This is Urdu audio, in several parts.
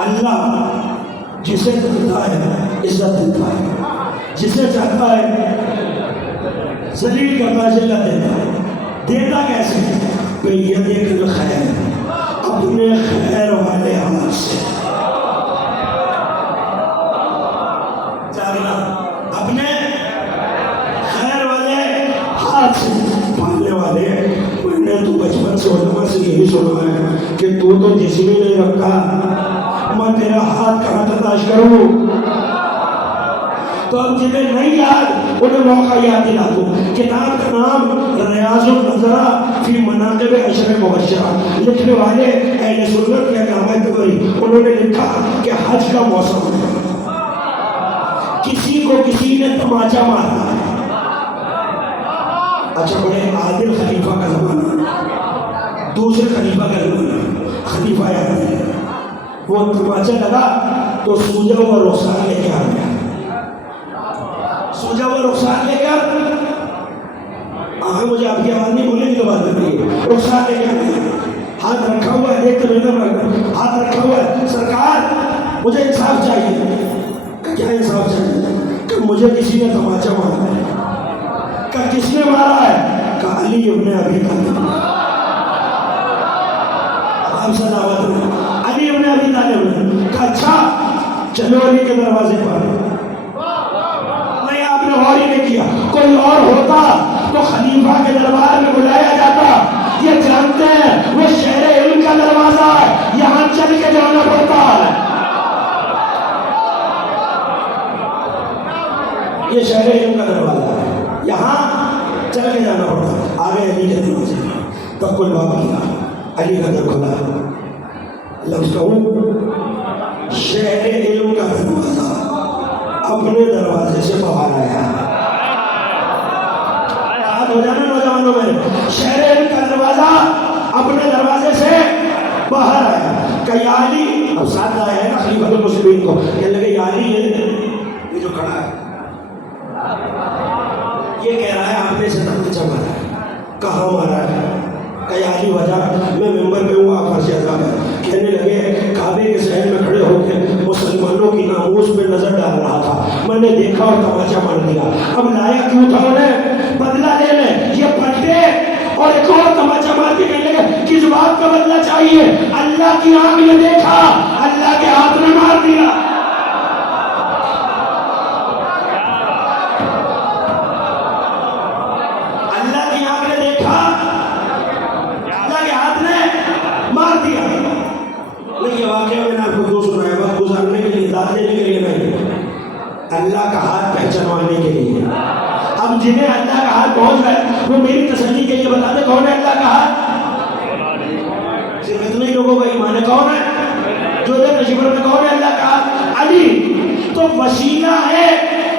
اللہ جسے چاہتا ہے عزت دیتا ہے، جسے چاہتا ہے ذلیل کرتا ہے، ذلت دیتا ہے۔ دیتا کیسے؟ بِیَدِکَ الْخَیْرُ، اپنے خیر والے ہاتھ سے۔ جاگنا اپنے خیر والے ہاتھ سے۔ پالنے والے، میں نے تو بچپن سے علماء سے یہی سنا ہے کہ تو جسم ہی نہیں رکھتا، میں تیرا ہاتھ کہاں تلاش کروں؟ تو اب جنہیں نہیں یاد انہیں موقع یاد دلا دوں۔ کتاب کا نام ریاض النظرہ فی مناقب عشر مبشرہ، لکھنے والے اہل سنت کے علامہ طبری، انہوں نے لکھا کہ حج کا موسم ہے، کسی کو کسی نے تماچا مارا ہے۔ اچھا بڑے عادل خلیفہ کا زمانہ، دوسرے خلیفہ کا زمانہ، خلیفہ یاد ہے، وہ تماچا لگا تو سوجا ہوا رخسار لے کے آ گیا، سوجا ہوا رخسار لے کر مجھے آپ کی آواز نہیں بولنے کی بات کر رہی ہے، رخسار لے کے آ گیا، ہاتھ رکھا ہوا ہے، ایک ہاتھ رکھا ہوا ہے، سرکار مجھے انصاف چاہیے۔ کیا انصاف چاہیے؟ کہ مجھے کسی نے تماچا مارا ہے۔ کہ کس نے مارا ہے؟ کہ علی ابن ابی طالب۔ آپ صداوت میں علی ابن ابی طالب نے کہا اچھا چلو علی کے دروازے پر۔ نہیں، آپ نے غور ہی نہیں کیا، کوئی اور ہوتا تو خلیفہ کے دربار میں بلایا جاتا۔ یہ جانتے ہیں وہ شہر علم کا دروازہ ہے، یہاں چل کے جانا پڑتا ہے۔ یہ شہر علم کا دروازہ ہے، یہاں چل کے جانا پڑتا۔ آگے علی کے دروازے پر کل باب کیا، علی کا در کھلا، لفظ کہوں شہر علم کا دروازہ اپنے دروازے سے باہر آیا۔ یاد ہو جانا نوجوانوں میں، شہر علم کا دروازہ اپنے دروازے سے باہر آیا۔ کہ یا علی، اب ساتھ آیا ہے نا خلیفۃ المسلمین کو، کہنے لگے یا علی، یہ جو کھڑا ہے یہ کہہ رہا ہے آپ نے اسے تماچا مارا ہے۔ کہاں مارا ہے؟ کہ یا علی وجہ میں ممبر پہ ہوں، آپ فرض ادا ہے۔ کہنے لگے کعبے کے صحن میں کھڑے ہو کے مسلمانوں کی ناموس پہ نظر ڈال رہا تھا، میں نے دیکھا اور تماچا مار دیا۔ اب لایا کیوں تھا انہیں؟ بدلہ لینے۔ یہ پلٹے اور ایک اور تماچا مار کے کہنے لگے کس بات کا بدلہ چاہیے؟ اللہ کی آنکھ نے دیکھا، اللہ کے ہاتھ نے مار دیا۔ اللہ کا ہاتھ پہچانوانے کے لیے۔ اب جنہیں اللہ کا ہاتھ پہنچ گئے وہ میری تسلی کے لیے بتا دے کون ہے اللہ کا ہاتھ؟ صرف اتنے ہی لوگوں کا ایمان ہے۔ کون ہے جو نشیبر میں؟ کون ہے اللہ کا ہاتھ؟ علی۔ تو وسیلہ ہے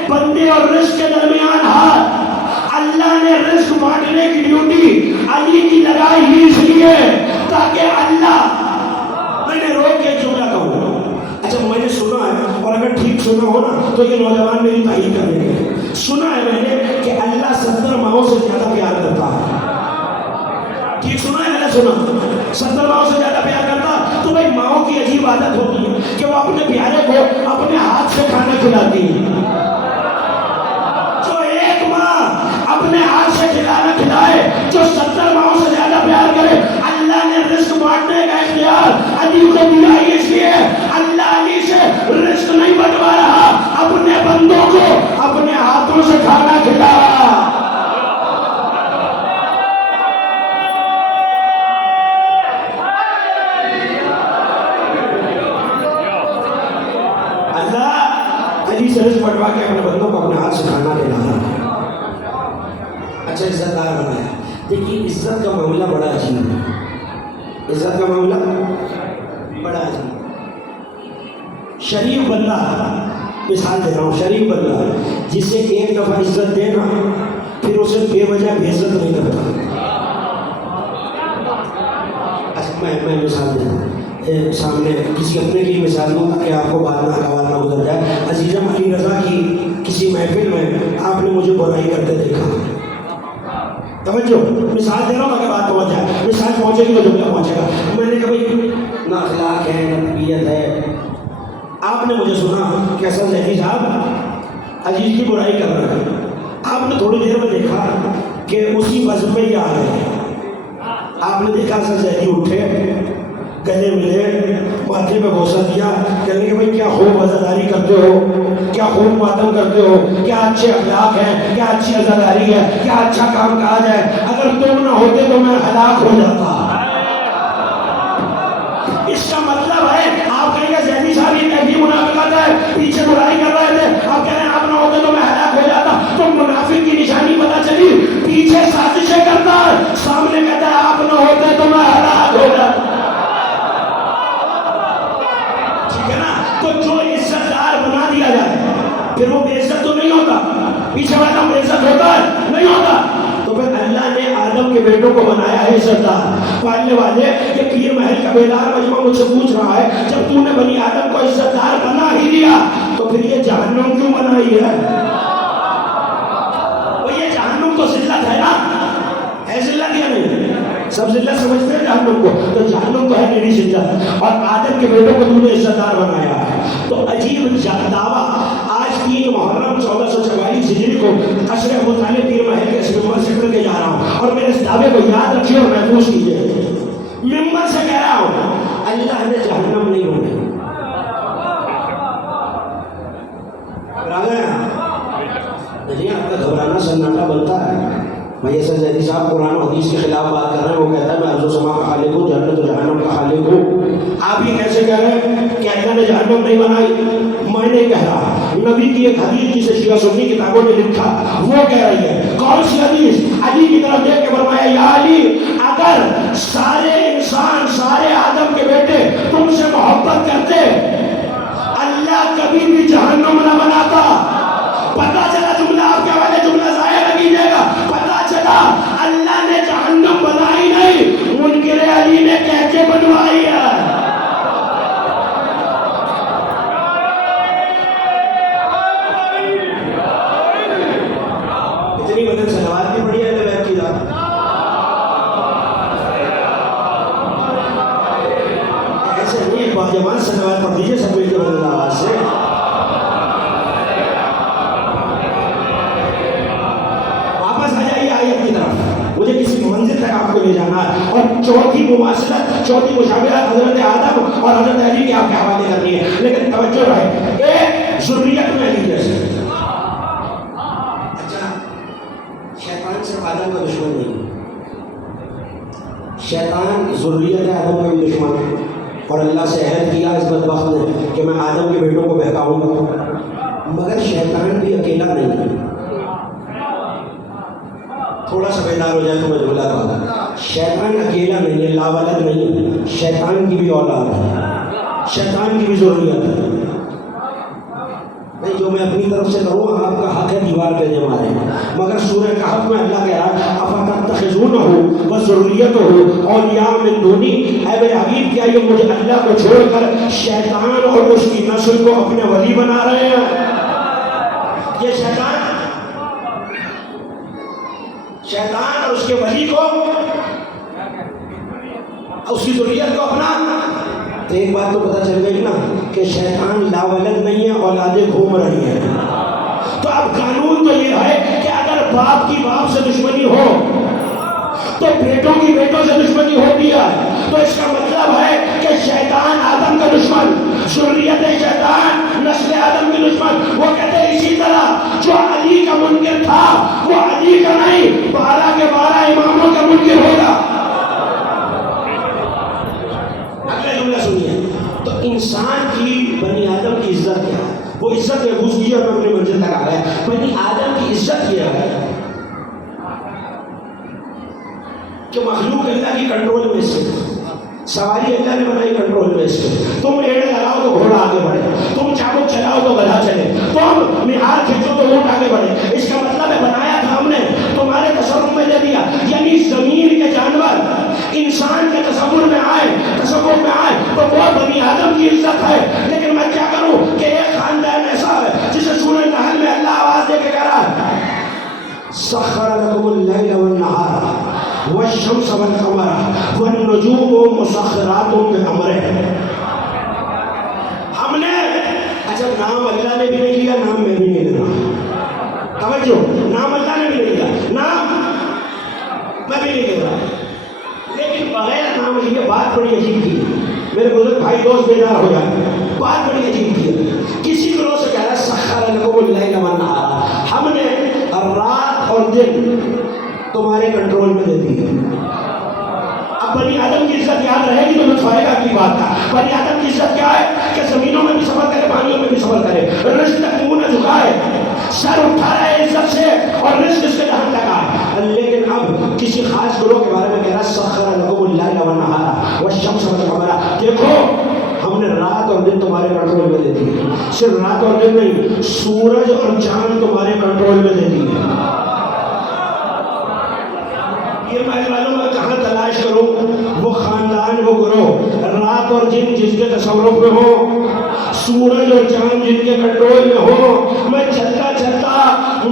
بندے اور رزق کے درمیان ہاتھ۔ اللہ نے رزق بانٹنے کی ڈیوٹی علی کی لگائی ہی اس لیے تاکہ اللہ، میں نے روک کے جملہ کہوں، اچھا میں نے سنا ہے اور اگر ٹھیک سنا ہو نا تو یہ نوجوان میری تائید کریں گے، سنا ہے میں نے کہ اللہ 70 ماؤں سے زیادہ پیار کرتا ہے۔ ٹھیک سنا ہے میں نے سنا 70 ماؤں سے زیادہ پیار کرتا۔ تو بھائی ماؤں کی عجیب عادت ہوتی ہے کہ وہ اپنے پیارے کو اپنے ہاتھ سے کھانا کھلاتی ہے۔ جو ایک ماں اپنے ہاتھ سے کھلانا کھلائے، جو 70 ماؤں سے زیادہ پیار کرے، اللہ نے رزق بانٹنے کا اختیار علی کو دیا ہی اس لیے اللہ علی سے رزق نہیں بٹوا رہا، اپنے بندوں کو اپنے ہاتھوں سے کھانا کھلا رہا۔ اللہ علی سے رزق بٹوا کے اپنے بندوں کو اپنے ہاتھ سے کھانا کھلا رہا۔ اچھا عزت دار بنایا۔ دیکھیے عزت کا معاملہ بڑا عجیب ہے، عزت کا معاملہ بڑا عجیب۔ شریف بندہ، مثال دے رہا ہوں، شریف بندہ جسے ایک دفعہ عزت دینا پھر اسے بے وجہ بے عزت نہیں کرتا۔ اچھا میں مثال دے رہا ہوں، سامنے کسی اپنے کی مثال دوں کہ آپ کو بعد میں حوالہ نہ گزر جائے۔ عزیزم علی رضا کی کسی محفل میں آپ نے مجھے برائی کرتے دیکھا، توجہ، مثال دے رہا ہوں اگر بات پہنچ جائے، مثال پہنچے گی تو جملہ پہنچے گا. میں نے کہا بھائی نہ اخلاق ہے نہ تربیت ہے. آپ نے مجھے سنا کہ حسن زیدی صاحب عزیز کی برائی کر رہے ہیں. آپ نے تھوڑی دیر میں دیکھا کہ اسی وزن میں یہ آ گئے. آپ نے دیکھا حسن زیدی اٹھے، گلے ملے، ماتھے پہ بوسہ دیا، کہنے کہ بھائی کیا خوب عزاداری کرتے ہو، کیا خوب ماتم کرتے ہو، کیا اچھے اخلاق ہیں، کیا اچھی عزاداری ہے، کیا اچھا کام کاج ہے، اگر تم نہ ہوتے تو میں ہلاک ہو جاتا. اس کا مطلب ہے آپ کہیں گے زیدی صاحب یہ کیسی منافقت ہے، پیچھے برائی کر رہے تھے، آپ کہہ رہے ہیں آپ نہ ہوتے تو میں ہلاک ہو جاتا. تو منافق کی نشانی پتہ چلی، پیچھے سازشیں کرتا ہے، سامنے کہتا ہے آپ نہ ہوتے تو میں ہلاک ہو جاتا. تو جو عزت دار بنا دیا جائے پھر وہ بے عزت تو نہیں ہوتا، پیچھے والا بے عزت ہوتا ہے نہیں ہوتا. تو پھر اللہ نے آدم کے بیٹوں کو بنایا ہے عزت دار. پالنے والے یہ پیر محل کا بیدار مجمع مجھ سے پوچھ رہا ہے جب تو نے بنی آدم کو عزت دار بنا ہی دیا تو پھر یہ جہنم کیوں بنائی ہے؟ وہ یہ جہنم تو ذلت ہے نا، ہے ذلت یا نہیں؟ سب ذلت سمجھتے ہیں جہنم کو، تو جہنم تو ہے میری ذلت، اور آدم کے بیٹوں کو تم نے عزت دار بنایا ہے. تو عجیب دعویٰ. آج 3 محرم 1444 ہجری کو قصر ابو طالب پیر محل کے ممبر سے کر کے جا رہا ہوں، اور میرے اس دعوے کو یاد رکھیے اور محفوظ کیجیے. ممبر سے کہہ رہا ہوں اللہ نے جہنم نہیں بنائی. آپ کا گھبرانا سناٹا بنتا ہے. بھائی حسن زیدی صاحب قرآن و حدیث کے خلاف بات کر رہے ہیں، وہ کہتا ہے میں ارض و سما کا خالق ہوں، جنت و جہنم کا خالق ہوں. آپ یہ کیسے کہہ رہے ہیں کہ اللہ نے جہنم نہیں بنائی؟ میں نہیں کہہ رہا، نبی کی ایک حدیث جسے شیعہ سنی کتابوں نے لکھا وہ کہہ رہی ہے. کون سی حدیث؟ علی کی طرف دیکھ کے فرمایا یا علی اگر سارے انسان سارے آدم کے بیٹے تم سے محبت کرتے اللہ کبھی بھی جہنم نہ بناتا. پتا چلا جملہ آپ کے حوالے جملہ ضائع نہ کیجیے گا. پتا چلا اللہ نے جہنم بنائی نہیں، منکر علی نے کہہ کے بنوائی ہے. اتنی بدن صلوات بھی پڑھی ہے بیت کی ذات. ایسے نہیں ایک باجوان صلوات پڑھ دیجیے سب مل کے بدن آواز سے. مجھے کسی منزل تک آپ کو لے جانا ہے، اور چوتھی مماثلت، چوتھی مشابہت حضرت آدم اور حضرت علی کے آپ کے حوالے کرنی ہے. لیکن توجہ رہے، ایک ذریت میں علی جیسے. اچھا شیطان صرف آدم کا دشمن نہیں، شیطان ذریت آدم کا بھی دشمن ہے. اور اللہ سے عہد کیا اس بدبخت نے کہ میں آدم کے بیٹوں کو بہکاؤں گا. مگر شیطان بھی اکیلا نہیں ہے. تھوڑا سا بیدار ہو جائے تو میں جملہ کہا، شیطان اکیلا نہیں ہے، لاولد نہیں ہے. شیطان کی بھی اولاد ہے، شیطان کی بھی ضروریت ہے. نہیں جو میں اپنی طرف سے کروں آپ کا حق ہے دیوار پہ جمع ہے. مگر سورہ کہف میں اللہ کہہ رہا ہے افتتخذونہ وذریتہ اولیاء من دونی. اے میرے حبیب کیا یہ مجھے اللہ کو چھوڑ کر شیطان اور اس کی نسل کو اپنے ولی بنا رہے ہیں؟ یہ شیطان اور اس کے ولی کو، اس کی ذریت کو اپنا. تو ایک بات تو پتہ چل گئی نا کہ شیطان لاولد نہیں ہے، اولادیں گھوم رہی ہیں. تو اب قانون تو یہ ہے کہ اگر باپ کی باپ سے دشمنی ہو تو بیٹوں کی بیٹوں سے دشمنی ہوتی ہے. تو اس کا مطلب ہے کہ شیطان آدم کا دشمن، ذریت شیطان نسل آدم کی دشمن. وہ کہتے ہیں اسی طرح جو علی کا منکر تھا وہ علی کا نہیں 12 کے 12 اماموں کا منکر ہوگا. اگلا جملہ سنیے. تو انسان کی بنی آدم کی عزت کیا ہے؟ وہ عزت محفوظ کی اور اپنی منزل تک آ گیا. بنی آدم کی عزت یہ ہے کہ مخلوق اللہ کی کنٹرول میں سے، سواری اللہ نے بنائی کنٹرول میں سے. تم ایڑے لگاؤ تو گھوڑا آگے بڑھے، تم چابک چلاؤ تو گدھا چلے، تم نہار کھینچو تو اونٹ آگے بڑھے. اس کا مطلب ہے بنایا تھا ہم نے، تمہارے تصور میں دے دیا. یعنی زمین کے جانور انسان کے تصور میں آئے تو وہ بنی آدم کی عزت ہے. لیکن میں کیا کروں کہ ایک خاندان ایسا ہے جسے سورہ نحل میں اللہ آواز دے کے کہہ رہا ہے سخر لکم اللیل والنہار بأمره. ہم نے اچھا نام اللہ نے بھی نہیں لیا، نام میں بھی نہیں لے رہا. توجہ، نام اللہ نے بھی نہیں لیا، نام میں بھی نہیں لے رہا، لیکن بغیر نام لیے بات بڑی عجیب کی. میرے بزرگ بھائی دوست بیدار ہو جائے، بات بڑی عجیب کی. کسی طرح سے کہہ رہا ہے سخر لکم اللیل والنہار، ہم نے رات اور دن تمہارے کنٹرول میں دے دی ہے. اب بنی آدم کی عزت یاد رہے گی تو لطف آئے گا اگلی بات کا. بنی آدم کی عزت کیا ہے کہ زمینوں میں بھی سفر کرے، پانیوں میں بھی سفر کرے، رزق تک منہ نہ جھکائے، سر اٹھا رہا ہے عزت سے اور رزق اس کے جہاں تک آئے. لیکن اب کسی خاص گروہ کے بارے میں کہہ رہا ہے سخر لکم اللیل والنہار والشمس والقمر. دیکھو ہم نے رات اور دن تمہارے کنٹرول میں دے دی. صرف رات اور دن نہیں، سورج اور چاند تمہارے کنٹرول میں دے دی. یہ محل والوں میں کہاں تلاش کروں وہ خاندان، وہ گروہ رات اور دن جس کے تصرف میں ہو، سورج اور چاند جن کے کنٹرول میں ہو. میں چلتا چلتا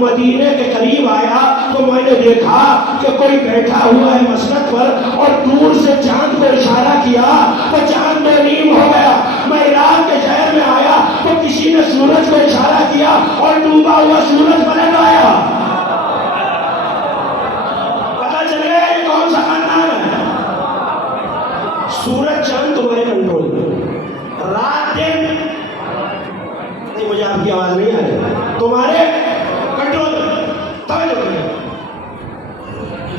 مدینے کے قریب آیا تو میں نے دیکھا کہ کوئی بیٹھا ہوا ہے مسجد پر اور دور سے چاند کو اشارہ کیا تو چاند بے نیم ہو گیا. میں عراق کے شہر میں آیا تو کسی نے سورج کو اشارہ کیا اور ڈوبا ہوا سورج پلٹ آیا. پتہ چل گیا یہ کون سا خاندان ہے. سورج چاند تمہارے کنٹرول میں، رات دن نہیں، مجھے آپ کی آواز نہیں آ رہی، تمہارے کنٹرول میں. توجہ کریں،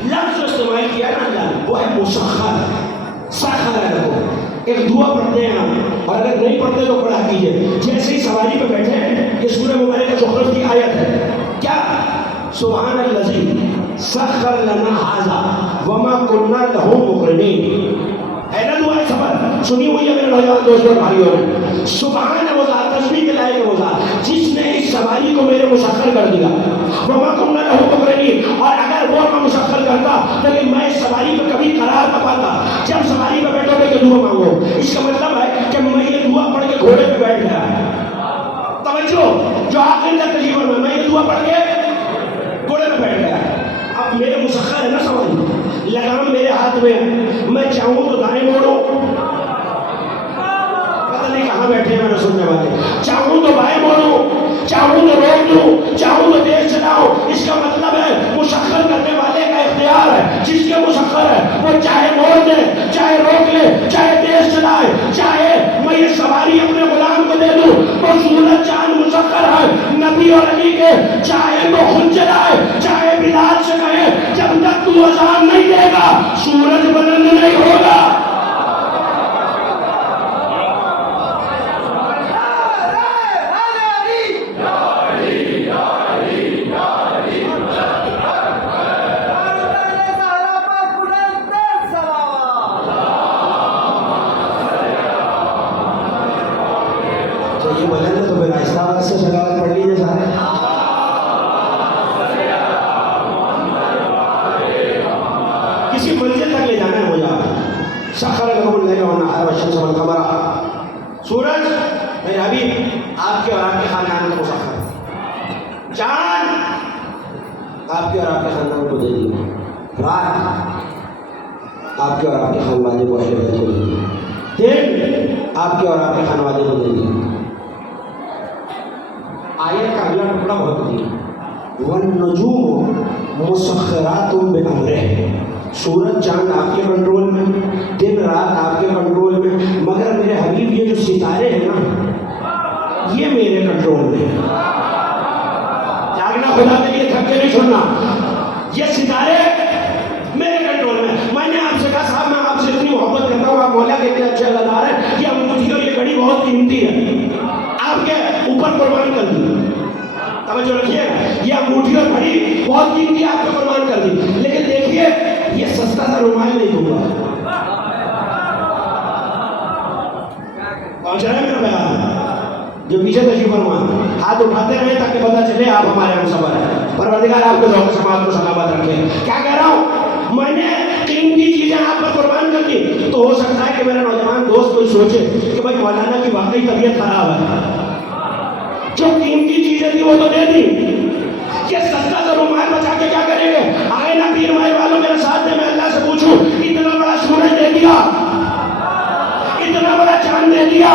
لفظ استعمال کیا نا اللہ نے وہ ہے مسخر. سخر ہے وہ. ایک دعا پڑھتے ہیں ہم اور اگر نہیں پڑھتے تو پڑھا کیجئے. جیسے ہی سواری پہ بیٹھے ہیں، یہ سورہ مبارکہ زخرف کی آیت ہے. کیا؟ سبحان الذی سخر لنا ھذا وما كنا له مقرنین. ہے نا دعا سفر سنی ہوئی ہے میرے نوجوان دوستوں بھائیوں نے. سبحان وہ ذات، تسبیح کے لائق وہ ذات جس نے اس سواری کو میرے مسخر کر دیا. وما كنا له مقرنین، اور اگر وہ میں مسخر کرتا تو میں اس سواری پہ کبھی قرار نہ پاتا. جب سواری پہ بیٹھو گے کہ دعا مانگو، اس کا مطلب ہے کہ میں یہ دعا پڑھ کے گھوڑے پہ بیٹھ گیا. توجہ، جو آخر تک تجربہ میں یہ دعا پڑھ کے گھوڑے پہ بیٹھ گیا. اب میرے مسخر ہے نا سواری، لگام میرے ہاتھ میں ہے. میں چاہوں تو دائیں موڑوں، پتہ نہیں کہاں بیٹھے ہیں میرے سننے والے. چاہوں تو بائیں موڑوں، چاہوں تو روک دوں، چاہوں تو تیز چلاؤں. اس کا مطلب ہے مسخر کرنے والے کا اختیار ہے. جس کے مسخر ہے وہ چاہے موڑ دے، چاہے روک لے، چاہے تیز چلائے، چاہے میں یہ سواری اپنے غلام کو دے دوں. تو سورج چاند مسخر ہے نبی اور علی کے، چاہے تو خود چلائے، چاہے بلال سے کہے جب تک تو اذان نہیں دے گا سورج بلند نہیں ہوگا. یہ بلند ہے تو پھر آہستہ آواز سے صلوات پڑھ لیجیے سارے. کسی منزل تک لے جانا ہے مجھے. سخر لکم اللیل والنہار والشمس والقمر. سورج میرے حبیب آپ کے اور آپ کے خاندان کو مسخر. چاند آپ کے اور آپ کے خاندان کو دے دی. رات آپ کے اور آپ کے خاندان کو اہل بیت کو دے دی. دن آپ کے اور آپ کے خاندان کو دے دی. آیت کا اگلا ٹکڑا بہت دیا. والنجوم مسخرات بامرہ. سورج چاند آپ کے کنٹرول میں، دن رات آپ کے کنٹرول میں، مگر میرے حبیب یہ جو ستارے ہیں نا یہ میرے کنٹرول میں. جاگنا خدا کے لیے تھک کے نہیں چھوڑنا. یہ ستارے میرے کنٹرول میں. میں نے آپ سے کہا صاحب میں آپ سے اتنی محبت کرتا ہوں، آپ مولا کے اتنے اچھے اللہ ہیں، یہ انگوٹھی اور یہ گھڑی بہت قیمتی ہے، آپ کے اوپر قربان کر دی. توجہ رکھیے، یہ انگوٹھی اور گھڑی بہت قیمتی ہے، آپ کو قربان کر دی. لیکن دیکھیے یہ سستا سا رومال نہیں دوں گا. پہنچ رہا ہے میرا بیان؟ جو پیچھے تشریف فرما ہاتھ اٹھاتے رہے تاکہ پتہ چلے آپ ہمارے ہم سفر ہیں. پروردگار آپ کے ذوق سماعت کو سلامت رکھے. کیا کہہ رہا ہوں؟ میں نے قیمتی چیزیں آپ پر قربان کر دی. تو ہو سکتا ہے کہ میرا نوجوان دوست کوئی سوچے کہ بھائی مولانا کی واقعی طبیعت خراب ہے، جو قیمتی چیزیں تھی وہ تو دے دی، کہ سستا سا رومال بچا کے کیا کریں گے؟ آئے نا پیر مائی والوں میرے ساتھ میں اللہ سے پوچھوں اتنا بڑا سورج دے دیا، چاند دے دیا،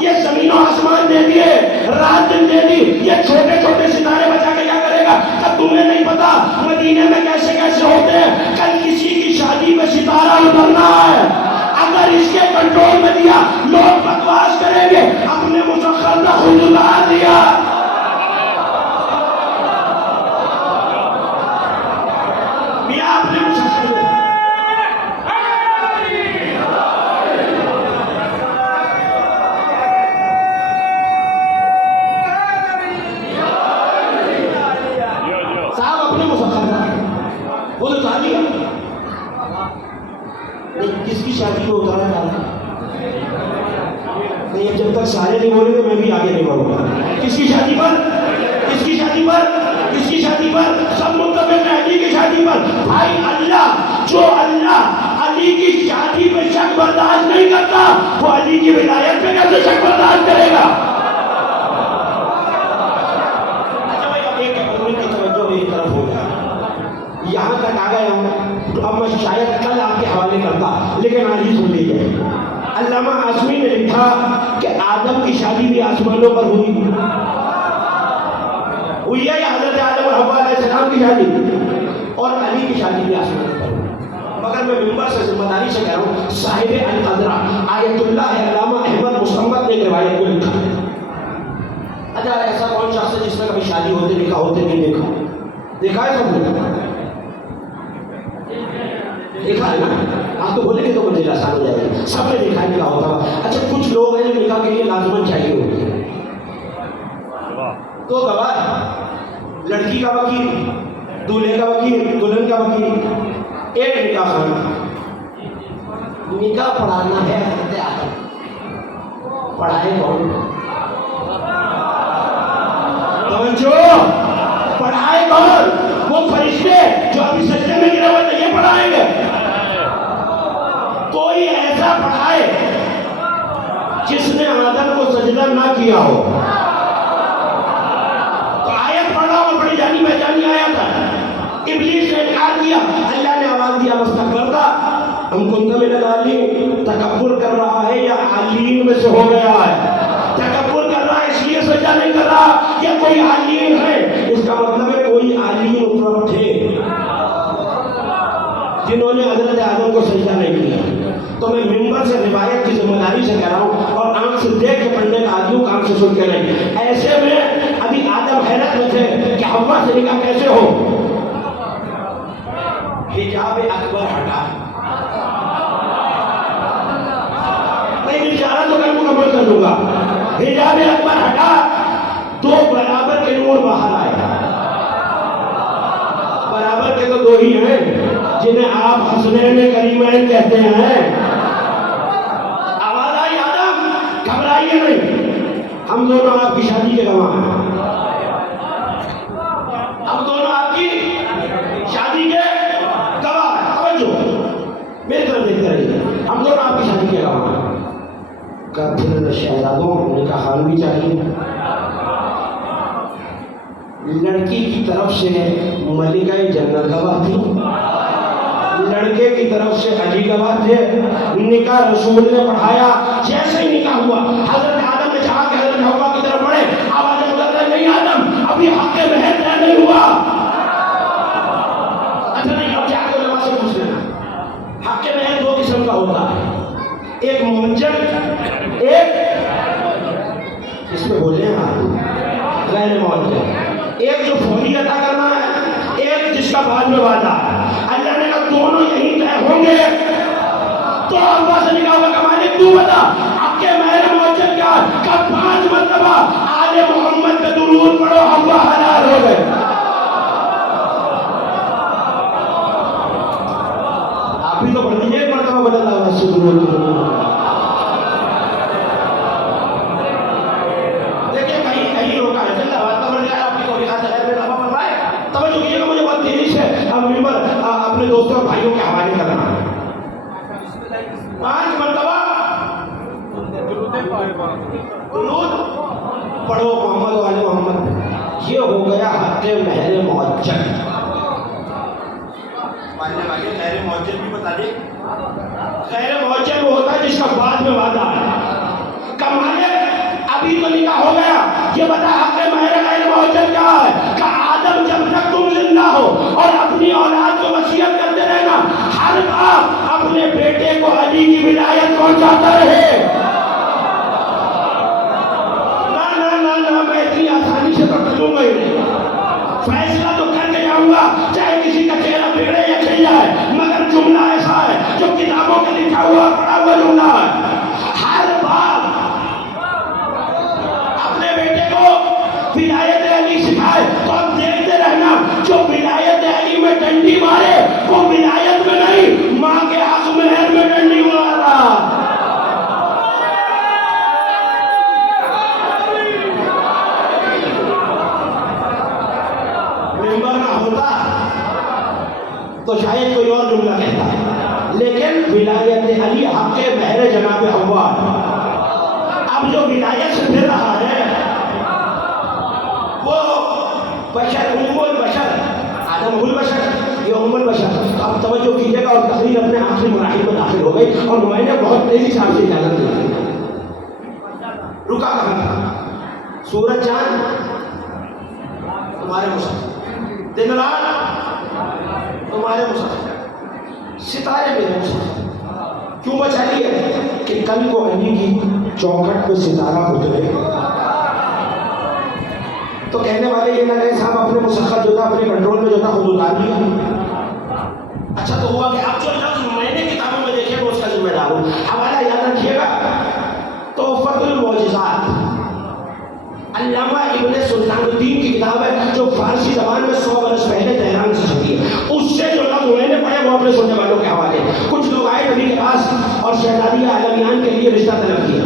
یہ زمین و آسمان دے دیے، رات دن دے دی، یہ چھوٹے چھوٹے ستارے بچا کے کیا کرے گا؟ کب تمہیں نہیں پتا مدینے میں کیسے کیسے ہوتے ہیں؟ کل کسی کی شادی میں ستارہ اترنا ہے، اگر اس کے کنٹرول میں دیا لوگ بکواس کریں گے، اپنے مسخر نہ خود اتار دیا۔ میاں اپنے مسخر کس کی شادی میں اتارا ڈالا؟ نہیں، جب تک سارے نہیں بولے تو میں بھی آگے نہیں بڑھوں گا۔ کس کی شادی پر؟ کس کی شادی پر؟ کس کی شادی پر؟ سب متفق ہیں علی کی شادی پر۔ بھائی اللہ، جو اللہ علی کی شادی پہ شک برداشت نہیں کرتا، وہ علی کی ولایت پہ کیسے شک برداشت کرے گا؟ اچھا بھائی، اب ایک کی توجہ میری طرف ہو گیا، یہاں تک آ گیا ہوں، اب میں شاید کل آپ کے حوالے کرتا، لیکن آج ہی سن لیجیے۔ علامہ عاصمی نے لکھا کہ آدم کی شادی بھی آسمانوں پر ہوئی ہے، یا حضرت آدم اور حوا علیہ السلام کی شادی اور علی کی شادی بھی آسمانوں پر ہوئی، مگر میں ممبر سے ذمہ داری سے کہہ رہا ہوں، صاحب القدرہ آیت اللہ علامہ احمد محمد نے ایک روایت کو لکھا ہے۔ اچھا، ایسا کون شخص ہے جس میں کبھی شادی ہوتے نکاح ہوتے نہیں دیکھا؟ دیکھا ہے سب نے؟ دیکھا ہے نا؟ آپ تو بولیں گے تو مجھے آسان ہو جائے گا، سب نے دیکھا ہے نکاح ہوتا ہوا۔ اچھا، کچھ لوگ ہیں جو نکاح کے لیے لازماً چاہیے ہوتے ہیں، تو گواہ، لڑکی کا وکیل، دولہے کا وکیل، دلہن کا وکیل، ایک نکاح خانہ۔ نکاح پڑھانا ہے حضرت آدم، پڑھائے کون؟ توجہ، پڑھائے کون؟ وہ فرشتے جو ابھی سجدے میں گرے ہوئے تھے، یہ پڑھائیں گے؟ کوئی ایسا پڑھائے جس نے آدم کو سجدہ نہ کیا ہو؟ تو آیت پڑھا ہو، بڑی جانی پہچانی آیت ہے۔ ابلیس نے انکار کیا، اللہ نے آواز دیا مستکبرتا ہم کنت من العالین، تکبر کر رہا ہے یا عالین میں سے ہو گیا ہے؟ تکبر کر رہا ہے اس لیے سجدہ نہیں کر رہا، یا کوئی عالین ہے؟ اس کا مطلب ہے کوئی عالین اترم تھے جنہوں نے حضرت آدم کو سجدہ نہیں کیا۔ تو میں ممبر سے روایت کی ذمہ داری سے کہہ رہا ہوں، اور آنکھ سے دیکھ کے پڑھنے کا آدمی کام سے سن کے نہیں۔ ایسے میں ابھی آدم حیرت میں تھے کہ حوا سے نکاح کیسے ہو؟ حجاب اکبر ہٹا، میں اشارہ تو میں مکمل کر دوں گا۔ حجاب اکبر ہٹا تو برابر کے نور باہر آئے۔ برابر کے تو دو ہی ہیں جنہیں آپ حسنین کریمین کہتے ہیں۔ آواز آئی آدم، گھبرائیے نہیں، ہم دونوں آپ کی شادی کے گواہ ہیں، ہم دونوں آپ کی شادی کے گواہ ہیں۔ توجہ، میری طرف دیکھتے رہیے، ہم دونوں آپ کی شادی کے گواہ ہیں۔ کہ پھر شہزادوں نکاح خان بھی چاہیے؟ لڑکی کی طرف سے ملکہ جنت گواہ تھی، لڑکے کی طرف سے علی گواہ تھے۔ نکاح رسول نے پڑھایا، جیسے ہی نکاح ہوا حضرت آدم نے چاہا کہ حضرت حوا کی طرف بڑھے، آوازیں بدل رہے، نہیں آدم ابھی حق کے مہر طے نہیں ہوا۔ اچھا نہیں، اب جا کے علماء سے پوچھ لینا، حق کے مہر دو قسم کا ہوتا ہے، ایک موجب، ایک اس پہ بولے ہیں آپ غیر موجب، ایک جو فوری عطا کرنا ہے، ایک جس کا بعد میں وعدہ ہے۔ اللہ نے کہا دونوں یہیں طے ہوں گے تو اللہ سے نکاح ہوگا۔ کمالک تو بتا آپ کے مہر موجب کیا ہے؟ کہ 5 مرتبہ آل محمد پہ درود پڑھو، حوا حلال ہو گئے۔ آپ بھی تو پڑھ لیجیے ایک مرتبہ بتا اللہ سے درود پڑھو۔ اپنے دوستوں اور بھائیوں کے حوالے کرنا ہے۔ 5 مرتبہ درود پڑھو محمد و آل محمد، یہ ہو گیا حق مہر موجب۔ غیر موجب بھی بتا دیں، غیر موجب وہ ہوتا ہے جس کا بعد میں وعدہ ہے۔ ابھی تو نکاح ہو گیا، یہ بتا حق مہر غیر معجل کیا ہے؟ کہ آدم جب تک تم زندہ ہو اور اپنی اولاد کو وصیت کرتے رہنا، ہر باپ اپنے بیٹے کو علی کی ولایت پہنچاتا رہے۔ میں اتنی آسانی سے تو ٹلوں گا ہی نہیں، فیصلہ تو کر کے جاؤں گا، چاہے کسی کا چہرہ بگڑے یا کھل جائے، مگر جملہ ایسا ہے جو کتابوں کے لکھا ہوا پڑھا ہوا جملہ ہے۔ ہر باپ اپنے بیٹے کو ولایت علی سکھائے تو اب دیکھتے رہنا، جو ولایت علی میں ڈنڈی مارے وہ ولایت میں نہیں، ماں کے حق مہر میں ڈنڈی مار رہا۔ تو شاید کوئی اور جملہ کہتا ہے، لیکن ولایت علی حق مہر جناب حوا۔ اب جو ولایت سے پھر رہا ہے وہ بشر، ام البشر، آدم ام البشر، یہ ام البشر۔ اب توجہ کیجیے گا، اور تقریر اپنے آخری مراحل میں داخل ہو گئی، اور میں نے بہت تیزی سے آپ سے اجازت دی۔ رکا کہاں تھا؟ سورج چاند تمہارے مصحف، دن رات تمہارے مصحف، ستارے میرے مصحف۔ کیوں بچا لیا؟ کہ کل کو علی کی چوکھٹ پہ ستارہ اترے تو کہنے والے یہ نہ کہیں صاحب اپنے مصحف جو تھا، اپنے کنٹرول میں جو تھا خود اتار لیا۔ اچھا تو ہوا کہ اب جو لفظ میں نے کتابوں میں دیکھے وہ اس کا ذمہ دار ہوں۔ حوالہ یاد رکھیے گا، تحفۃ المعجزات، علامہ ابن سلطان الدین کی کتاب ہے جو فارسی زبان میں 100 برس پہلے تہران سے چھپی ہے۔ اس سے جو لفظ میں نے پڑھے وہ اپنے سننے والوں کے حوالے۔ کچھ لوگ آئے نبی کے پاس اور شہزادی عالمیان کے لیے رشتہ طلب کیا،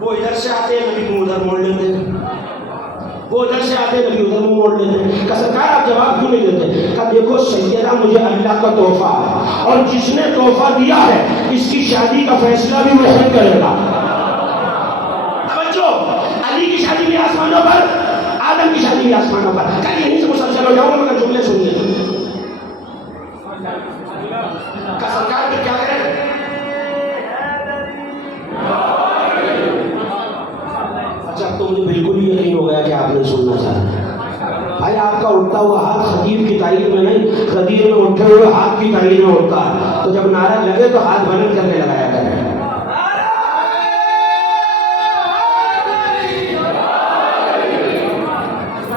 وہ ادھر سے آتے نبی کو ادھر موڑ لیتے، وہ ادھر سے آتے نبی ادھر منہ موڑ لیتے۔ کہ سرکار آپ جواب کیوں نہیں دیتے؟ کہ دیکھو سیدہ مجھے اللہ کا تحفہ ہے، اور جس نے تحفہ دیا ہے اس کی شادی کا فیصلہ بھی وہ خود کرے گا۔ توجہ، علی کی شادی بھی آسمانوں پر، آدم کی شادی بھی آسمانوں پر۔ کل یہیں سے مسلسل ہو جاؤں گا مگر جملے سنیے۔ کہ سرکار پھر کیا کرے؟ اچھا تو مجھے بالکل ہی یقین ہو گیا کہ آپ نے سننا چاہا۔ بھائی آپ کا اٹھتا ہوا ہاتھ خطیب کی تائید میں نہیں، خطیب میں اٹھے ہوئے ہاتھ کی تائید میں اٹھتا ہے، تو جب نعرہ لگے تو ہاتھ بلند کرنے لگایا کریں۔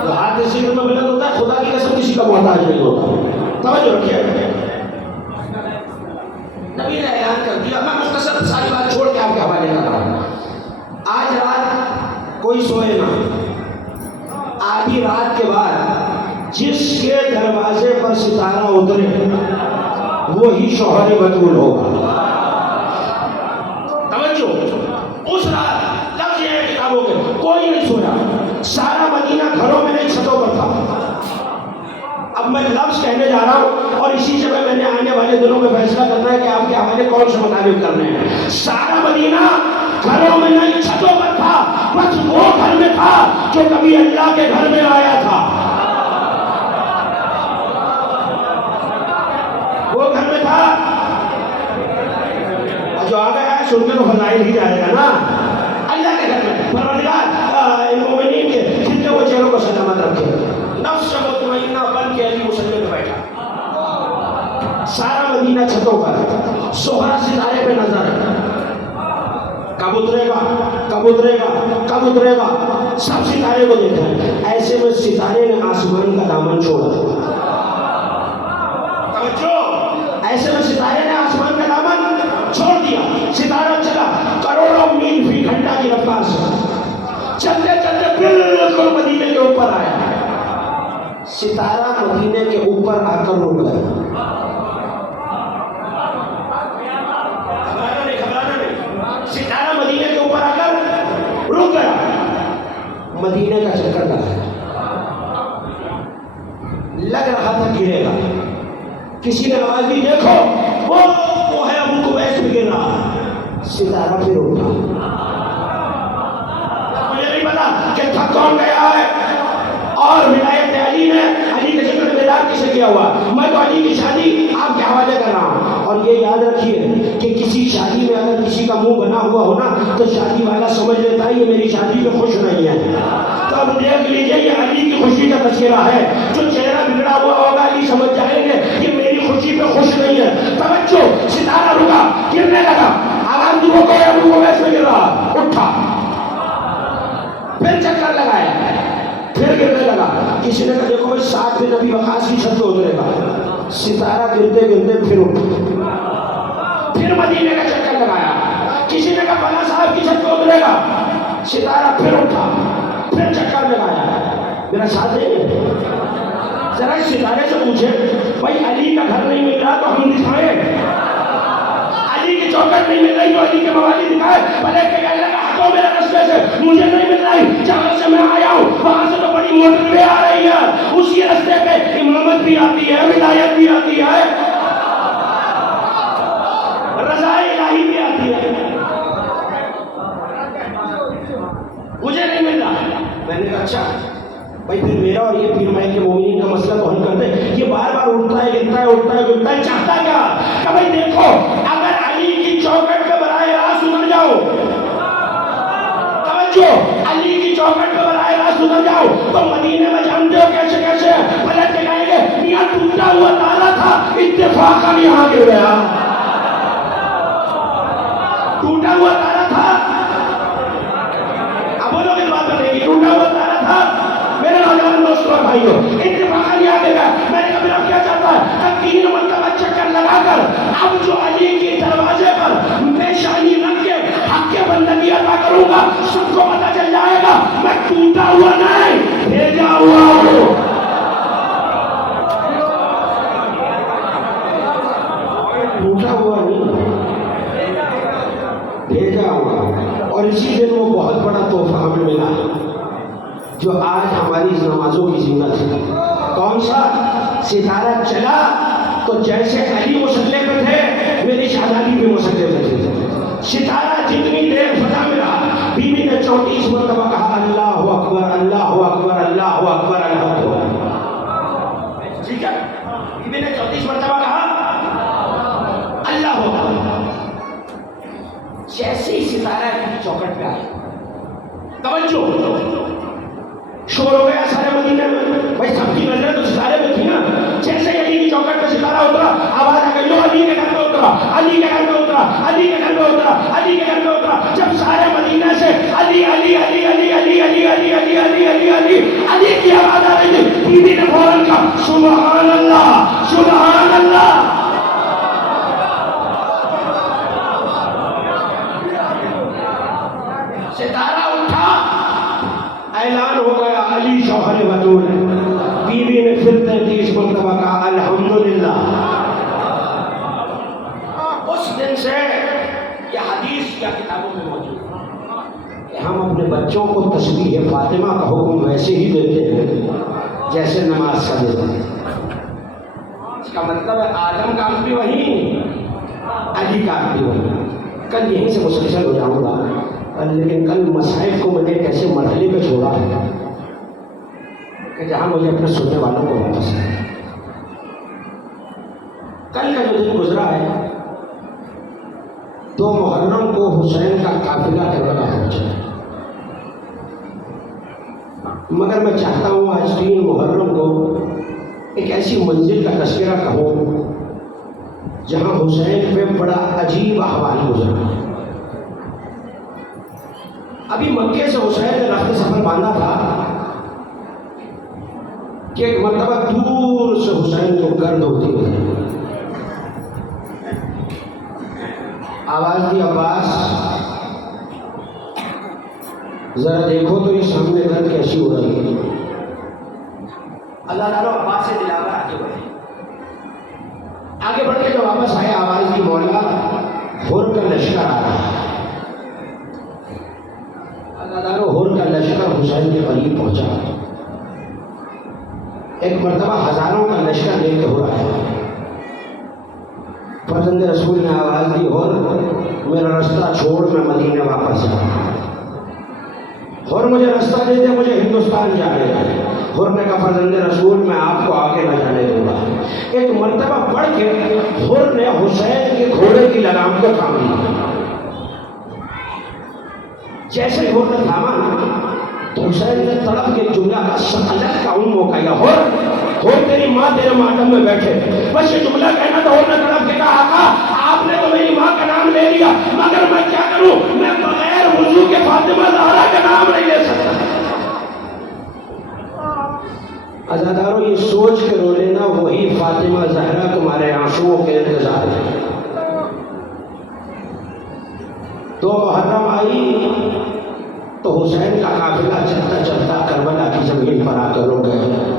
تو ہاتھ اسی میں بلند ہوتا ہے، خدا کی قسم کسی کا محتاج نہیں ہوتا۔ توجہ رکھیے، نبی نے اعلان کر دیا۔ میں مختصر ساری بات چھوڑ کے آپ کے حوالے کر رہا ہوں۔ آج رات کوئی سوئے نہ، آدھی رات کے بعد جس کے دروازے پر ستارہ اترے وہی شوہر بطول ہوگا۔ توجہ، اس رات لفظ یہ ہے کتابوں کے، کوئی نہیں سویا، سارا مدینہ گھروں میں نہیں چھتوں پر تھا۔ اب میں لفظ کہنے جا رہا ہوں اور اسی جگہ میں نے آنے والے دنوں میں فیصلہ کرنا ہے کہ آپ کے حوالے کون سے مطابق کرنے ہیں۔ سارا مدینہ گھروں میں نہیں چھتوں پر تھا، بس وہ گھر میں تھا جو کبھی اللہ کے گھر میں آیا تھا، وہ گھر میں تھا۔ جو آ گیا ہے سن کے تو فضائل ہی جائے گا نا، اللہ کے گھر میں۔ پروردگار مومنین کے جن کے وہ چہروں کو سلامت رکھے، نفس مطمئنہ بن کے علی مسلم میں بیٹھا۔ سارا مدینہ چھتوں پر، سہرا ستارے پہ نظر، کب اترے گا کب اترے گا کب اترے گا، سب ستارے کو دیکھا۔ ایسے میں ستارے نے آسمان کا دامن چھوڑا۔ ایسے میں ستارے نے آسمان کا دامن چھوڑ دیا، ستارہ چلا کروڑوں میل فی گھنٹہ کی رفتار سے، چلتے چلتے بالکل مدینے کے اوپر آیا۔ ستارہ مدینے کے اوپر آ کر رک گیا۔ ستارہ مدینے کے اوپر آ کر رک گیا، مدینے کا چکر لگایا، لگ رہا تھا گرے گا۔ کسی نے آواز دی دیکھو وہ ہے ابو قبیس بھی گر رہا، ستارہ پھر اٹھا۔ مجھے نہیں پتا کہ تھک کون گیا ہے اور ولایت علی نے علی کے ذکر بیدار کسے کیا ہوا۔ میں تو علی کی شادی آپ کے حوالے کر رہا ہوں۔ اور یہ یاد رکھیے کہ کسی شادی میں اگر کسی کا منہ بنا ہوا ہو نا تو شادی والا سمجھ لیتا ہے یہ میری شادی میں خوش نہیں ہے. تو اب دیکھ لیجیے یہ علی کی خوشی کا تذکرہ ہے. جو چہرہ بگڑا ہوا ہوگا علی سمجھ جائیں گے کہ میری خوشی پہ خوش نہیں ہے. توجہ, ستارہ رکا, گرنے لگا, آرام دی وہ کوئی ابو کو ویسے گر رہا, اٹھا, پھر چکر لگایا, پھر گرنے لگا. کسی نے کہا دیکھو بھائی 7 دن ابھی وقاص کی چھت پہ اترے گا. ستارہ گرتے گرتے پھر اٹھا, پھر مدینے کا چکر لگایا. کسی نے کہا فلاں صاحب کی چھت پہ اترے گا. ستارہ پھر اٹھا, پھر چکر لگایا. میرا ساتھ دیں گے؟ ذرا ستارے سے پوچھے بھائی علی کا گھر نہیں مل رہا تو ہم دکھائیں, علی کی چوکٹ نہیں مل رہی تو علی کے موالی دکھائے. بھلے کہ کہنے لگا ہٹو میرے رستے سے, مجھے نہیں مل رہی, جہاں سے میں آیا ہوں وہاں سے تو بڑی موٹر وے آ رہی ہے, اسی رستے پہ امامت بھی آتی ہے, ولایت بھی آتی ہے, رضا الہی بھی آتی ہے, مجھے نہیں مل رہا. میں نے کہا اچھا بھائی پھر میرا اور یہ پیر مائی کے مومنین کا مسئلہ تو حل کر دے. یہ بار بار اٹھتا ہے گرتا ہے, اٹھتا ہے گرتا ہے, چاہتا کیا کہ بھائی دیکھو اگر علی کی چوکٹ پہ براہ راست اتر جاؤ, توجہ, علی کی چوکٹ پہ براہ راست اتر جاؤ تو مدینے میں جانتے ہو کیسے کیسے پلٹ کے کہیں گے یہاں ٹوٹا ہوا تارا تھا, اتفاقاً یہاں گر گیا. ٹوٹا ہوا تارا تھا, اب بولو کس بات بتائے گی, ٹوٹا ہوا تارا تھا. میرے نوجوان دوستوں اور بھائیوں, اتفاقاً یاد ہے میں نے کبھی اب کیا چاہتا ہے 3 مرتبہ چکر لگا کر اب جو علی کے دروازے پر پیشانی رکھ کے حق کے بندگی ادا کروں گا, سب کو پتہ چل جائے گا میں ٹوٹا ہوا نہیں, بھیجا ہوا ہوں. ٹوٹا ہوا نہیں, بھیجا ہوا. اور اسی دن وہ بہت بڑا تحفہ ہمیں ملا جو آج ہماری اس نمازوں کی زینت ہے. کون سا؟ ستارہ چلا تو جیسے علی مسلح پہ تھے میری شہزادی بھی مسلح پہ تھے. ستارہ جتنی دیر فضا میں رہا, بیوی نے 34 مرتبہ کہا اللہ اکبر اللہ اکبر اللہ اکبر اللہ اکبر. ٹھیک ہے, بیوی نے 34 مرتبہ کہا اللہ اکبر. جیسے ہی ستارہ کی چوکٹ پہ آئے, توجہ, شور ہو گیا سارے مدینے میں. بھائی سب کی نظر تو ستارے پہ تھی نا. جیسے علی کی چوکٹ پہ ستارہ اترا, آواز آ گئی لو علی کے گھر پہ اترا, علی کے گھر پہ اترا, علی کے گھر پہ اترا, علی کے گھر پہ اترا. جب سارے مدینے سے علی علی علی علی علی علی علی علی علی علی علی علی کی آواز آ رہی تھی, بیوی نے فوراً کہا سبحان اللہ سبحان اللہ. ستارہ اٹھا, اعلان ہو گیا علی شوہر بطول. بیوی نے پھر 33 مرتبہ کہا الحمدللہ. اس دن سے یہ حدیث یا کتابوں میں موجود ہے کہ ہم اپنے بچوں کو تسبیح فاطمہ کا حکم ویسے ہی دیتے ہیں جیسے نماز کا دیتے ہیں. اس کا مطلب ہے آدم کا بھی وہی, علی کا بھی وہی. کل یہیں سے مسلسل ہو جاؤں گا, لیکن کل مصائب کو میں نے ایک ایسے مرحلے پہ چھوڑا ہے کہ جہاں مجھے اپنے سننے والوں کو واپس ہے. کل کا جو دن گزرا ہے 2 محرم کو حسین کا قافلہ کربلا پہنچا, مگر میں چاہتا ہوں آج 3 محرم کو ایک ایسی منزل کا تذکرہ کہوں جہاں حسین پہ بڑا عجیب احوال گزرا. ابھی مکے سے حسین نے رخت سفر باندھا تھا کہ ایک مرتبہ دور سے حسین کو گرد ہوتی ہوئی آواز دی عباس ذرا دیکھو تو یہ سامنے گرد کیسی ہو رہی ہے. اللہ تعالیٰ عباس سے دلا کر آگے بڑھ کے جو واپس آئے آواز دی مولا ہور کا لشکر آ رہا ہے. ہور کا لشکر حسین کے قریب پہنچا. ایک مرتبہ ہزاروں کا لشکر لے کے ہو رہا ہے. فرزند رسول نے آواز دی ہور میرا رستہ چھوڑ میں مدینے واپس جا, اور مجھے رستہ دے دے, مجھے ہندوستان جانے. حر نے کہا فرزند رسول میں آپ کو آگے نہ جانے دوں گا. ایک مرتبہ بڑھ کے حر نے حسین کے گھوڑے کی لگام کو تھام لیا. جیسے حر نے تھاما تو حسین نے تڑپ کے جملہ کا سکلت کا ان موقع کیا. حر تیری ماں تیرے ماتم میں بیٹھے. بس یہ جملہ کہنا تو حر نے تڑپ کے کہا آقا آپ نے تو میری ماں کا نام لے لیا مگر میں کیا کروں, میں بغیر وضو کے فاطمہ زہرا کا نام نہیں لے سکتا. عزادارو یہ سوچ کے رو لینا وہی فاطمہ زہرا تمہارے آنسوؤں کے انتظار ہے. تو محرم آئی تو حسین کا قافلہ چلتا چلتا کربلا کی زمین پر آ کر رک گئے.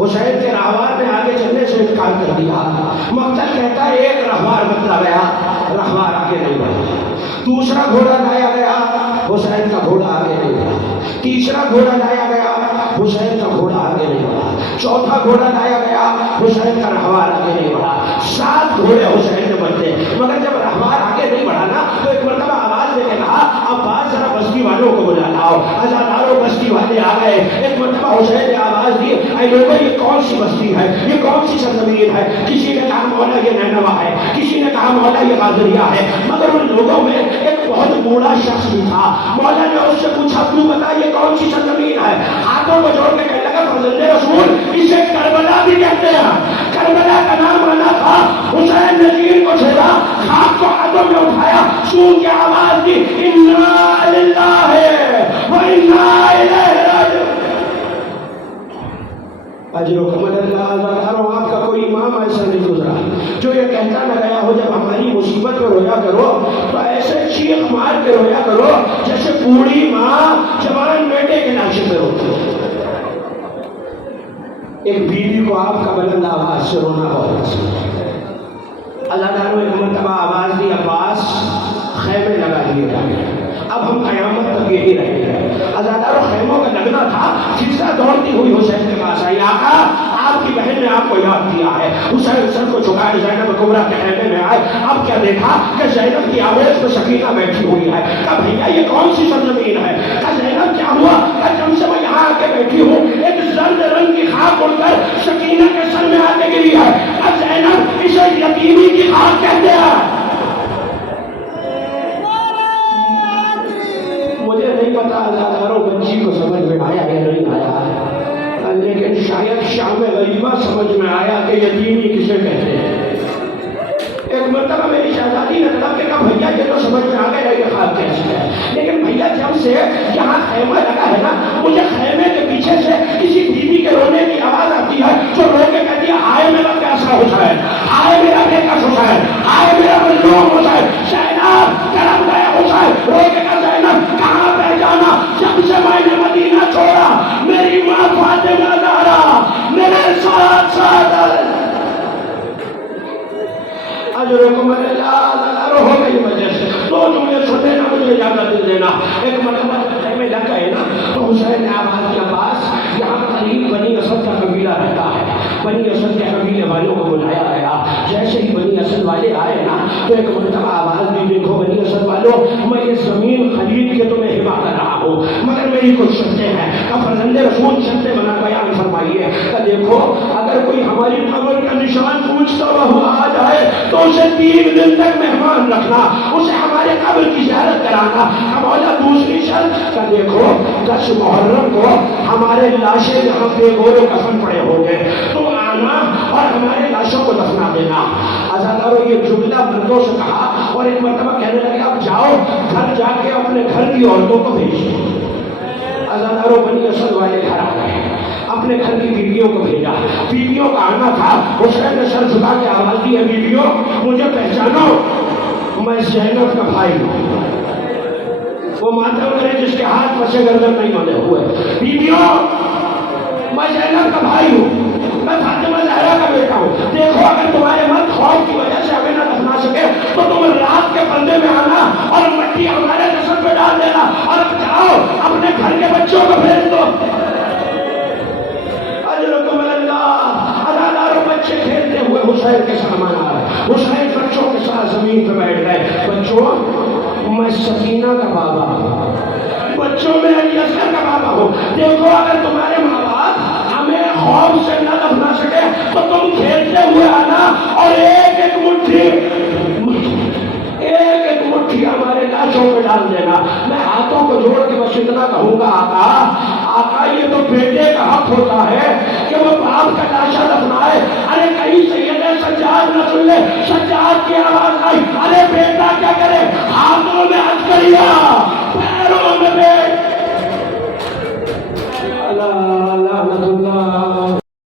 حسین کے راہوار نے آگے چلنے سے انکار کر دیا. مقتل کہتا ہے ایک راہوار بتلا گیا, راہوار آگے نہیں بڑھا. دوسرا گھوڑا لایا گیا, حسین کا گھوڑا آگے نہیں بڑھا. تیسرا گھوڑا لایا گیا, حسین کا گھوڑا آگے نہیں بڑھا. چوتھا گھوڑا لایا گیا, حسین کا راہوار آگے نہیں بڑھا. 7 گھوڑے حسین نے بدلے مگر جب راہوار آگے نہیں بڑھا نا تو ایک مرتبہ آواز دے کے کہا عباس ذرا بستی والوں کو بلا لاؤ. عزادارو بستی والے آ گئے. ایک مرتبہ حسین نے آواز دی اے لوگوں یہ کون سی بستی ہے, یہ کون سی سرزمین ہے. کسی نے کہا مولا یہ نینوا ہے, کسی نے کہا مولا یہ قادریہ ہے. مگر ان لوگوں میں ایک بہت بوڑھا شخص بھی تھا. مولا نے اس سے پوچھا تو بتا یہ کون سی سرزمین ہے. ہاتھوں کو جوڑ کے کہنے لگا فرزند رسول اسے کربلا بھی کہتے ہیں. کربلا کا نام آنا تھا. حسین نے تیر کو چھوڑا, خاک کو ہاتھوں میں اٹھایا, سون کے آواز دی انا للہ و انا الیہ راجعون. اجرکم اللہ. عزادارو آپ کا کوئی امام ایسا نہیں گزرا جو یہ کہتا نہ گیا ہو جب ہماری مصیبت میں رویا کرو تو ایسے چیخ مار کے رویا کرو جیسے بوڑھی ماں جوان بیٹے کے ناشے میں روتی ہے. ایک بیوی کو آپ کا بلند آواز سے رونا بہت پسند ہے. عزادارو ایک مرتبہ آواز دی عباس خیمے لگا دیے جائیں, اب ہم قیامت تک یہی رہیں گے. عزادارو خیموں کا لگنا تھا. فضا دوڑتی ہوئی حسین کے پاس آئی. آقا آپ کی بہن نے آپ کو یاد کیا ہے. حسین سر کو جھکائے زینب کبریٰ کے خیمے میں آئے. اب کیا دیکھا کہ زینب کی آویز پہ سکینہ بیٹھی ہوئی ہے. کہا بھیا یہ کون سی سرزمین ہے. کہا زینب کیا ہوا. کہا جب سے میں یہاں آ کے بیٹھی ہوں ایک زرد رنگ کی خاک اڑ کر سکینہ کے سر میں آ کے گری ہے. کہا زینب اسے یتیمی کی خاک کہتے ہیں. مجھے نہیں پتا عزادارو بچی کو سمجھ میں آیا یا نہیں آیا, لیکن شاید شام غریبہ سمجھ میں آیا کہ یتیمی کسے کہتے ہیں. ایک مرتبہ میری شہزادی نے طلب کے کہا بھیا یہ تو سمجھ میں آ گیا یہ خاک کیسی ہے, لیکن بھیا جب سے یہاں خیمہ لگا ہے نا مجھے خیمے کے پیچھے سے کسی بیوی کے رونے کی آواز آتی ہے جو رو کے کہتی ہے آئے میرا پیاسا حسین, آئے میرا بےکس حسین, آئے میرا مظلوم حسین. زینب کرم گئے حسین. رو کے کہا زینب کہاں پہچانا جب سے میں نے مدینہ چھوڑا میری ماں فاطمہ زہرا میرے ساتھ ساتھ اجرکم اللہ ہو گئی وجہ سے. 2 جملے سننے نا مجھے اجازت دے دینا. ایک مرتبہ میں لگ گئے نا تو حسین نے آواز کے پاس یہاں قریب بنی اسد کا قبیلہ رہتا ہے. بنی اسد کے قبیلے والوں کو بلایا گیا. جیسے ہی بنی اسد والے آئے نا تو ایک مرتبہ آواز دی دیکھو بنی اسد والوں میں یہ زمین خرید کے تمہیں ہبا کر رہا ہوں مگر میری کچھ شرطیں ہیں. کہ فرزند رسول شرطیں بنا بیان فرمائیے. کہ دیکھو اگر کوئی ہماری قبر کا نشان پوچھتا ہوا آ جائے تو اسے 3 دن تک مہمان رکھنا, اسے ہمارے قبر کی زیارت کرانا. مولا دوسری شرط کہ دیکھو 10 محرم کو ہمارے لاشیں یہاں پہ گورے کفن پڑے ہوں گے, تم آنا اور ہمارے لاشوں کو دفنا دینا. عزادارو یہ جملہ مردوں سے کہا اور ایک مرتبہ کہنے لگے اب جاؤ گھر جا کے اپنے گھر کی عورتوں کو بھیجو. عزادارو بنی اسد والے گھر آ گئے, اپنے گھر کی بیویوں کو بھیجا. بیویوں کا آنا تھا. حسین نے سر جھکا کے آواز دی ہے بیویوں مجھے پہچانو میں زینب کا بھائی ہوں. وہ ماتم کرے جس کے ہاتھ پسے گردن نہیں بندے ہوئے. بیویوں میں زینب کا بھائی ہوں, میں فاطمہ زہرا کا بیٹا ہوں. دیکھو اگر تمہارے مرد خوف کی وجہ سے ہمیں نہ دفنا سکے تو تم رات کے پردے میں آنا اور مٹی ہمارے جسد پہ ڈال دینا اور اب جاؤ اپنے گھر کے بچوں کو بھیج دو. اجرکم اللہ. عزادارو بچے کھیلتے ہوئے حسین کے سامان آ رہے. حسین بچوں کے ساتھ زمین پہ بیٹھ گئے. بچوں میں سکینہ کا بابا ہوں, بچوں میں علی اصغر کا بابا ہوں. دیکھو اگر تمہارے ماں باپ کہوں گا آقا آقا یہ تو بیٹے کا حق ہوتا ہے کہ